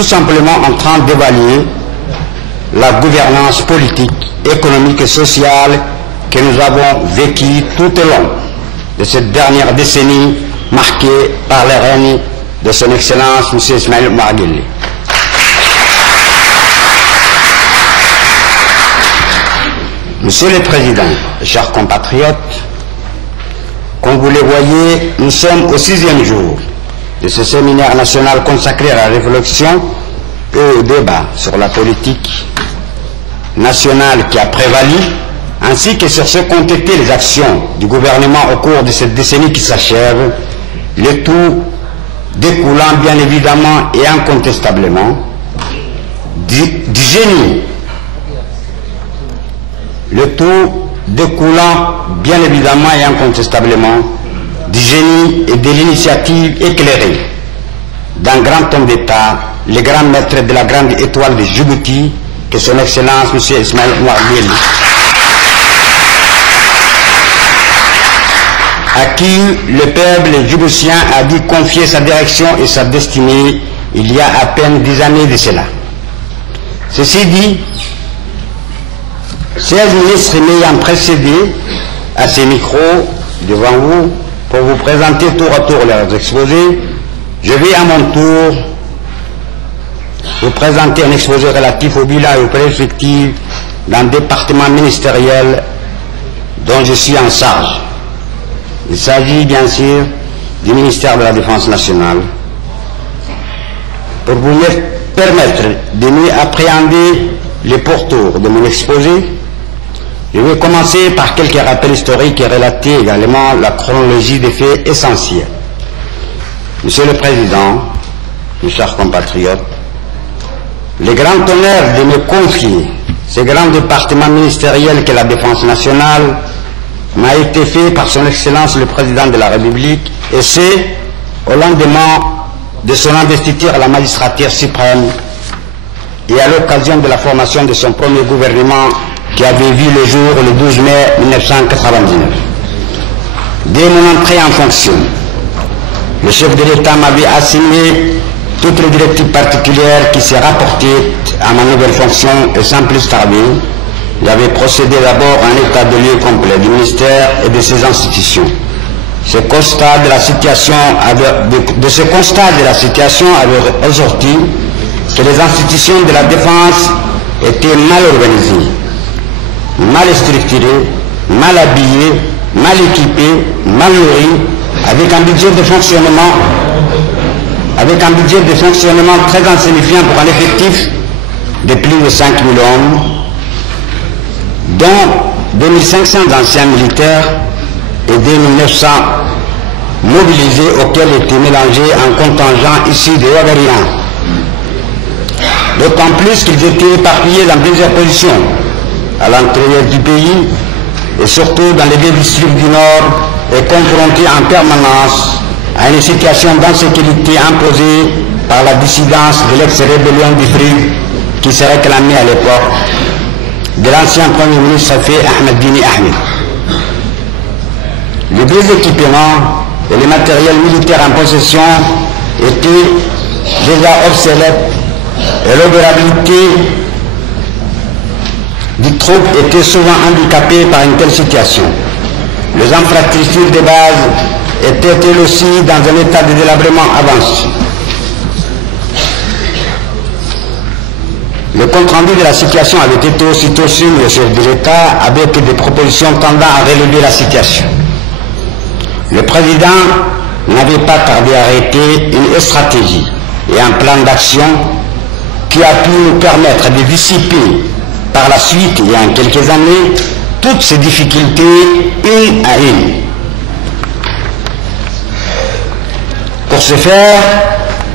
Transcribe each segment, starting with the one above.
tout simplement en train d'évaluer la gouvernance politique, économique et sociale que nous avons vécue tout au long de cette dernière décennie marquée par le règne de son Excellence M. Ismaïl Omar Guelleh. Monsieur le Président, chers compatriotes, comme vous le voyez, nous sommes au 6e jour de ce séminaire national consacré à la réflexion et au débat sur la politique nationale qui a prévalu, ainsi que sur ce qu'ont été les actions du gouvernement au cours de cette décennie qui s'achève, le tout découlant bien évidemment et incontestablement du génie. Le tout découlant bien évidemment et incontestablement du génie et de l'initiative éclairée d'un grand homme d'État, le grand maître de la grande étoile de Djibouti, que son Excellence M. Ismaïl Omar Guelleh, à qui le peuple djiboutien a dû confier sa direction et sa destinée il y a à peine 10 années de cela. Ceci dit, 16 ministres m'ayant précédé à ces micros devant vous pour vous présenter tour à tour leurs exposés, je vais à mon tour vous présenter un exposé relatif au bilan et aux perspectives d'un département ministériel dont je suis en charge. Il s'agit bien sûr du ministère de la Défense nationale. Pour vous permettre de mieux appréhender les pourtours de mon exposé, je vais commencer par quelques rappels historiques et relater également la chronologie des faits essentiels. Monsieur le Président, mes chers compatriotes, le grand honneur de me confier ce grand département ministériel qu'est la Défense nationale m'a été fait par son Excellence le Président de la République, et c'est au lendemain de son investiture à la magistrature suprême et à l'occasion de la formation de son premier gouvernement qui avait vu le jour le 12 mai 1999. Dès mon entrée en fonction, le chef de l'État m'avait assigné toutes les directives particulières qui se rapportaient à ma nouvelle fonction, et sans plus tarder, j'avais procédé d'abord à un état de lieu complet du ministère et de ses institutions. De ce constat de la situation avait ressorti que les institutions de la défense étaient mal organisées, mal structurées, mal habillées, mal équipées, mal nourries, avec un budget de fonctionnement très insignifiant pour un effectif de plus de 5 000 hommes, dont 2500 anciens militaires et 2900 mobilisés auxquels était mélangé un contingent issu des Ouagariens. D'autant plus qu'ils étaient éparpillés dans plusieurs positions, à l'intérieur du pays et surtout dans les deux districts du Nord, et confrontés en permanence à une situation d'insécurité imposée par la dissidence de l'ex-rébellion du FRID qui se réclamait à l'époque de l'ancien Premier ministre Ahmed Dini Ahmed. Les deux équipements et les matériels militaires en possession étaient déjà obsolètes et l'opérabilité des troupes était souvent handicapée par une telle situation. Les infrastructures de base étaient elles aussi dans un état de délabrement avancé. Le compte-rendu de la situation avait été aussitôt soumis au chef de l'État avec des propositions tendant à relever la situation. Le président n'avait pas tardé à arrêter une stratégie et un plan d'action qui a pu nous permettre de dissiper par la suite, il y a quelques années, toutes ces difficultés une à une. Pour ce faire,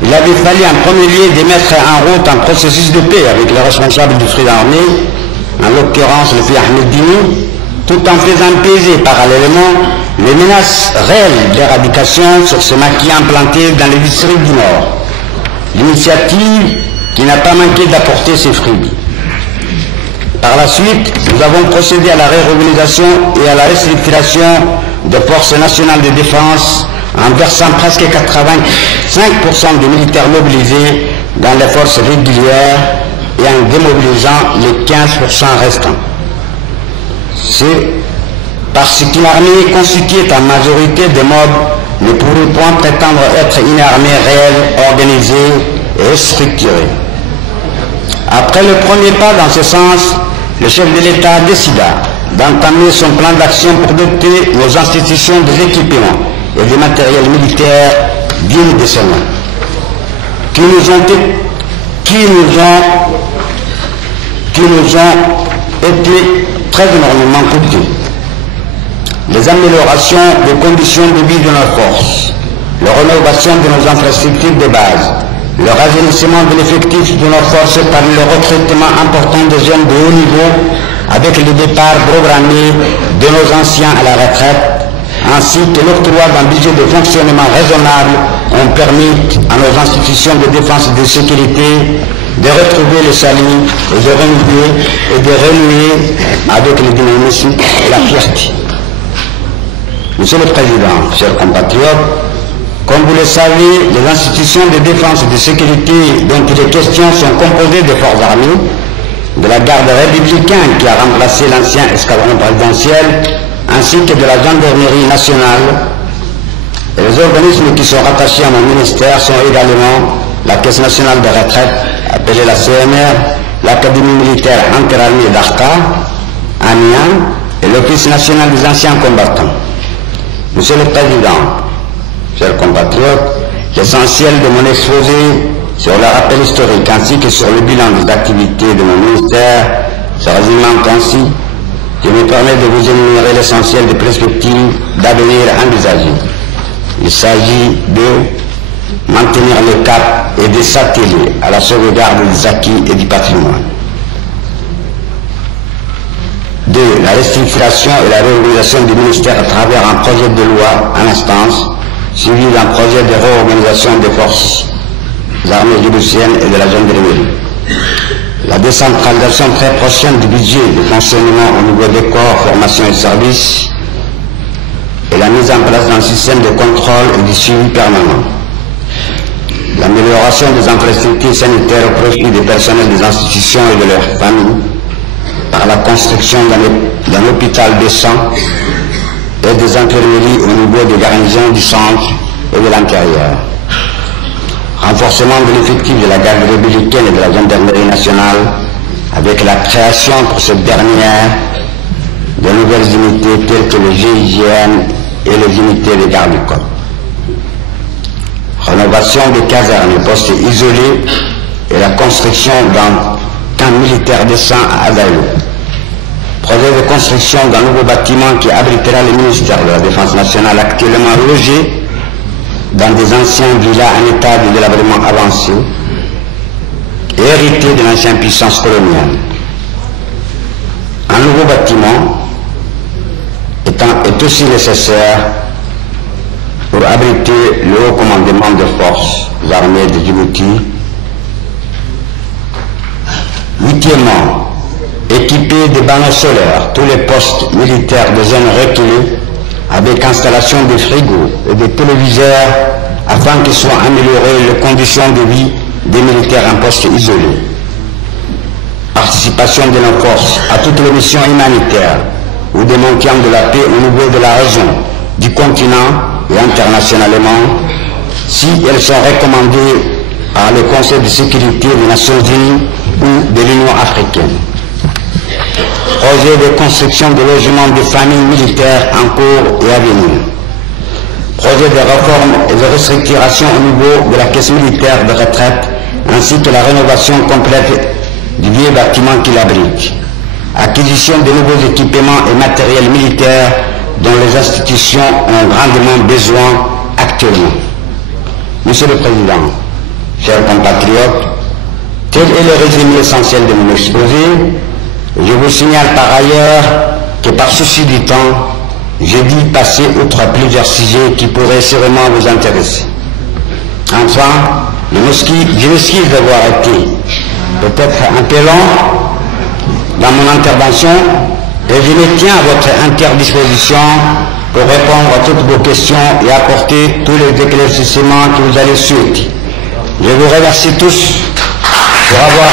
il avait fallu en premier lieu de mettre en route un processus de paix avec les responsables du FRID armé, en l'occurrence le fait Ahmed Dini, tout en faisant peser parallèlement les menaces réelles d'éradication sur ce maquis implanté dans les districts du Nord. L'initiative qui n'a pas manqué d'apporter ses fruits. Par la suite, nous avons procédé à la réorganisation et à la restructuration des forces nationales de défense en versant presque 85% des militaires mobilisés dans les forces régulières et en démobilisant les 15% restants. C'est parce qu'une armée constituée en majorité de mobs ne pourrait point prétendre être une armée réelle, organisée et structurée. Après le premier pas dans ce sens, le chef de l'État décida d'entamer son plan d'action pour doter nos institutions des équipements et des matériels militaires dignes de ce nom, qui nous ont été très énormément coûteux. Les améliorations des conditions de vie de nos forces, la rénovation de nos infrastructures de base, le rajeunissement de l'effectif de nos forces par le recrutement important de jeunes de haut niveau avec le départ programmé de nos anciens à la retraite, ainsi que l'octroi d'un budget de fonctionnement raisonnable ont permis à nos institutions de défense et de sécurité de retrouver le salut et de renouer avec le dynamisme et la fierté. Monsieur le Président, chers compatriotes, comme vous le savez, les institutions de défense et de sécurité dont il est question sont composées de forces armées, de la garde républicaine qui a remplacé l'ancien escadron présidentiel, ainsi que de la gendarmerie nationale. Et les organismes qui sont rattachés à mon ministère sont également la Caisse nationale de retraite, appelée la CNR, l'Académie militaire interarmée d'Arca, Amiens, et l'Office national des anciens combattants. Monsieur le Président, chers compatriotes, l'essentiel de mon exposé sur le rappel historique ainsi que sur le bilan des activités de mon ministère se résumant ainsi, je me permets de vous énumérer l'essentiel des perspectives d'avenir envisagées. Il s'agit de maintenir le cap et de s'atteler à la sauvegarde des acquis et du patrimoine. 2. La restructuration et la réorganisation du ministère à travers un projet de loi en instance, suivi d'un projet de réorganisation des forces armées djiboutiennes et de la gendarmerie. La décentralisation très prochaine du budget de fonctionnement au niveau des corps, formation et services, et la mise en place d'un système de contrôle et de suivi permanent. L'amélioration des infrastructures sanitaires au profit des personnels des institutions et de leurs familles, par la construction d'un hôpital décent et des infirmeries au niveau des garnisons du centre et de l'intérieur. Renforcement de l'effectif de la garde républicaine et de la gendarmerie nationale avec la création pour cette dernière de nouvelles unités telles que le GIGN et les unités de garde du corps. Rénovation des casernes et postes isolés et la construction d'un camp militaire décent à Adaïo. Projet de construction d'un nouveau bâtiment qui abritera le ministère de la Défense nationale actuellement logé dans des anciens villas en état de délabrement avancé et hérité de l'ancienne puissance coloniale. Un nouveau bâtiment est aussi nécessaire pour abriter le haut commandement des forces armées de Djibouti. 8e, équiper de panneaux solaires tous les postes militaires de zones reculées avec installation de frigos et de téléviseurs afin qu'ils soient améliorées les conditions de vie des militaires en poste isolés. Participation de nos forces à toutes les missions humanitaires ou de maintien de la paix au niveau de la région, du continent et internationalement, si elles sont recommandées par le Conseil de sécurité des Nations Unies ou de l'Union africaine. Projet de construction de logements de familles militaires en cours et à venir. Projet de réforme et de restructuration au niveau de la caisse militaire de retraite, ainsi que la rénovation complète du vieux bâtiment qui l'abrite. Acquisition de nouveaux équipements et matériels militaires dont les institutions ont grandement besoin actuellement. Monsieur le Président, chers compatriotes, tel est le résumé essentiel de mon exposé. Je vous signale par ailleurs que par souci du temps, j'ai dû passer outre plusieurs sujets qui pourraient sûrement vous intéresser. Enfin, je m'excuse d'avoir été peut-être un peu long dans mon intervention et je me tiens à votre interdisposition pour répondre à toutes vos questions et apporter tous les éclaircissements que vous allez souhaiter. Je vous remercie tous pour avoir